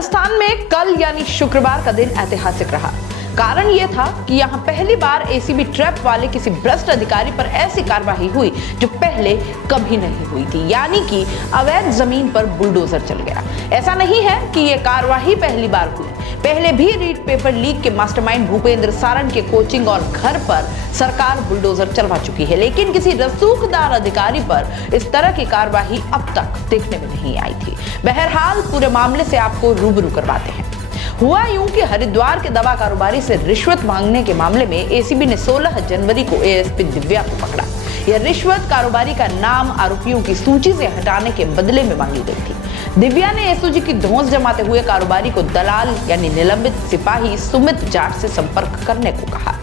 राजस्थान में कल यानी शुक्रवार का दिन ऐतिहासिक रहा। कारण यह था कि यहां पहली बार एसीबी ट्रैप वाले किसी भ्रष्ट अधिकारी पर ऐसी कार्रवाई हुई जो पहले कभी नहीं हुई थी, यानी कि अवैध जमीन पर बुलडोजर चल गया। ऐसा नहीं है कि यह कार्रवाई पहली बार हुई, पहले भी रीट पेपर लीक के मास्टरमाइंड भूपेंद्र सारंग के कोचिंग और घर पर सरकार बुलडोजर चलवा चुकी है, लेकिन किसी रसूखदार अधिकारी पर इस तरह की कार्रवाई अब तक देखने में नहीं आई थी। बहरहाल पूरे मामले से आपको रूबरू करवाते हैं। हुआ यूं कि हरिद्वार के दवा कारोबारी से रिश्वत मांगने के मामले में एसीबी ने 16 जनवरी को एएसपी दिव्या को पकड़ा। यह रिश्वत कारोबारी का नाम आरोपियों की सूची से हटाने के बदले में मांगी गई थी। दिव्या ने एसओजी की धौंस जमाते हुए कारोबारी को दलाल यानी निलंबित सिपाही सुमित जाट से संपर्क करने को कहा।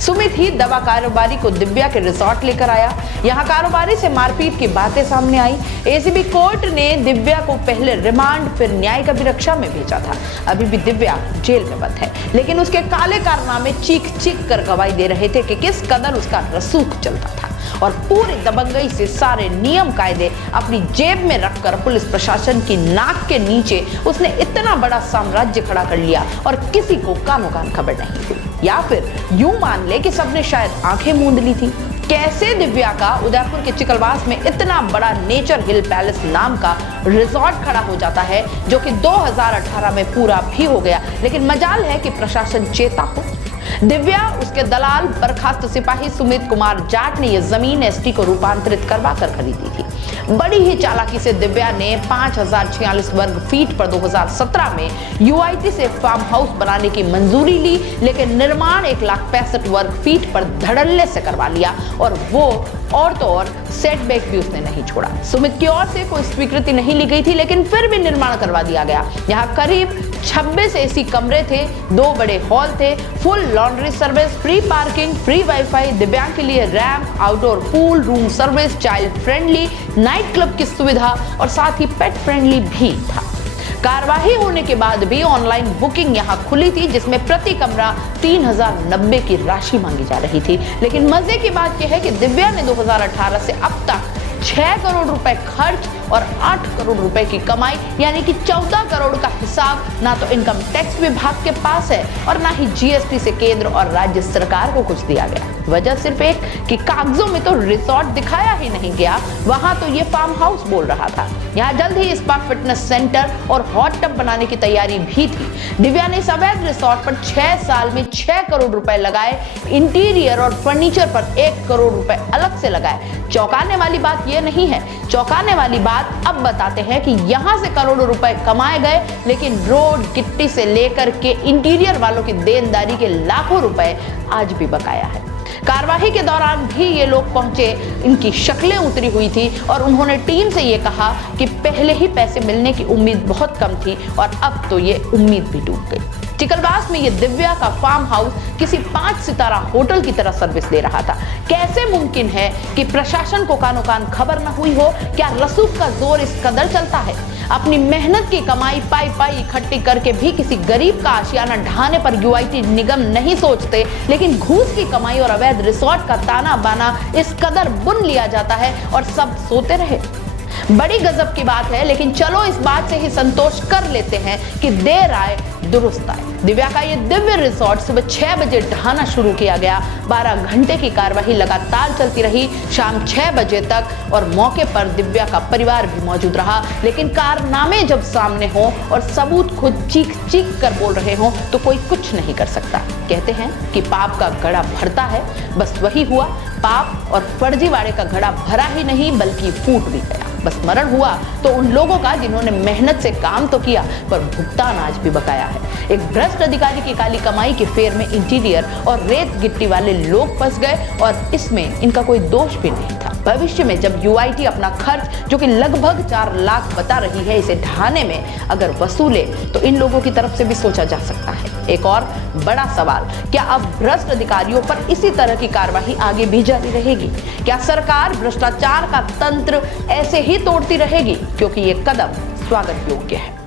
सुमित ही दवा कारोबारी को दिव्या के रिसोर्ट लेकर आया। यहां कारोबारी से मारपीट की बातें सामने आई। एसीबी कोर्ट ने दिव्या को पहले रिमांड फिर न्यायिक अभिरक्षा में भेजा था। अभी भी दिव्या जेल में बंद है, लेकिन उसके काले कारनामे चीख चीख कर गवाही दे रहे थे कि किस कदर उसका रसूख चलता था और पूरी दबंगई से सारे नियम कायदे अपनी जेब में रखकर पुलिस प्रशासन की नाक के नीचे उसने इतना बड़ा साम्राज्य खड़ा कर लिया और किसी को कानो कान खबर नहीं हुई। या फिर यूं मान ले कि सबने शायद आंखें मूंद ली थी। कैसे दिव्या का उदयपुर के चिकलवास में इतना बड़ा नेचर हिल पैलेस नाम का रिजॉर्ट खड़ा हो जाता है, जो कि 2018 में पूरा भी हो गया, लेकिन मजाल है कि प्रशासन चेता हो। दिव्या उसके दलाल बर्खास्त सिपाही सुमित कुमार जाट ने यह जमीन एसटी को रूपांतरित करवा कर खरीदी थी। बड़ी ही चालाकी से दिव्या ने 5046 वर्ग फीट पर 2017 में यूआईटी से फार्म हाउस बनाने की मंजूरी ली, लेकिन निर्माण 1,65,000 वर्ग फीट पर धड़ल्ले से करवा लिया और वो और तो और सेटबैक भी उसने नहीं छोड़ा। सुमित की ओर से कोई स्वीकृति नहीं ली गई थी, लेकिन फिर भी निर्माण करवा दिया गया। यहाँ करीब 26 एसी कमरे थे, 2 बड़े हॉल थे, full laundry service, free parking, free wifi, दिव्यांग के लिए ramp, outdoor pool, room service, child friendly, night club की सुविधा और साथ ही पेट फ्रेंडली भी था। कार्यवाही होने के बाद भी ऑनलाइन बुकिंग यहां खुली थी, जिसमें प्रति कमरा 3090 की राशि मांगी जा रही थी। लेकिन मजे की बात यह है कि दिव्या ने 2018 से अब तक 6 करोड़ रुपए खर्च और 8 करोड़ रुपए की कमाई, यानी कि 14 करोड़ का हिसाब ना तो इनकम टैक्स विभाग के पास है और ना ही जीएसटी से केंद्र और राज्य सरकार को कुछ दिया गया। वजह सिर्फ एक कि कागजों में तो रिसोर्ट दिखाया ही नहीं गया, वहां तो ये फार्म हाउस बोल रहा था। यहाँ जल्द ही स्पा फिटनेस सेंटर और हॉट टब बनाने की तैयारी भी थी। दिव्या ने इस अवैध रिसोर्ट पर 6 साल में 6 करोड़ रुपए लगाए, इंटीरियर और फर्नीचर पर 1 करोड़ रुपए अलग से लगाए। चौंकाने वाली बात यह नहीं है, चौंकाने वाली बात अब बताते हैं कि यहां से करोड़ों रुपए कमाए गए, लेकिन रोड गिट्टी से लेकर के इंटीरियर वालों की देनदारी के लाखों रुपए आज भी बकाया है। कार्यवाही के दौरान भी ये लोग पहुंचे, इनकी शक्लें उतरी हुई थी और उन्होंने टीम से ये कहा कि पहले ही पैसे मिलने की उम्मीद बहुत कम थी और अब तो ये उम्मीद भी टूट गई। चिकलवास में ये दिव्या का फार्म हाउस किसी 5 सितारा होटल की तरह सर्विस दे रहा था। कैसे मुमकिन है कि प्रशासन को कानो कान खबर न हुई हो? क्या रसूख का जोर इस कदर चलता है? अपनी मेहनत की कमाई पाई इकट्ठी करके भी किसी गरीब का आशियाना ढाने पर यूआईटी निगम नहीं सोचते, लेकिन घूस की कमाई और अवैध रिसोर्ट का ताना बाना इस कदर बुन लिया जाता है और सब सोते रहे। बड़ी गजब की बात है, लेकिन चलो इस बात से ही संतोष कर लेते हैं कि देर आए दुरुस्त आए। दिव्या का ये दिव्य रिसोर्ट सुबह 6 बजे ढहाना शुरू किया गया। 12 घंटे की कार्यवाही लगातार चलती रही, शाम 6 बजे तक, और मौके पर दिव्या का परिवार भी मौजूद रहा। लेकिन कारनामे जब सामने हो और सबूत खुद चीख चीख कर बोल रहे हो तो कोई कुछ नहीं कर सकता। कहते हैं कि पाप का घड़ा भरता है, बस वही हुआ। पाप और फर्जीवाड़े का घड़ा भरा ही नहीं बल्कि फूट भी गया। बस मरण हुआ तो उन लोगों का जिन्होंने मेहनत से काम तो किया पर भुगतान आज भी बकाया है। एक भ्रष्ट अधिकारी की काली कमाई के फेर में इंटीरियर और रेत गिट्टी वाले लोग फंस गए और इसमें इनका कोई दोष भी नहीं था। भविष्य में जब यूआईटी अपना खर्च, जो कि लगभग 4 लाख बता रही है, इसे ढहाने में अगर वसूले तो इन लोगों की तरफ से भी सोचा जा सकता है। एक और बड़ा सवाल, क्या अब भ्रष्ट अधिकारियों पर इसी तरह की कार्यवाही आगे भी जारी रहेगी? क्या सरकार भ्रष्टाचार का तंत्र ऐसे ही तोड़ती रहेगी? क्योंकि ये कदम स्वागत योग्य है।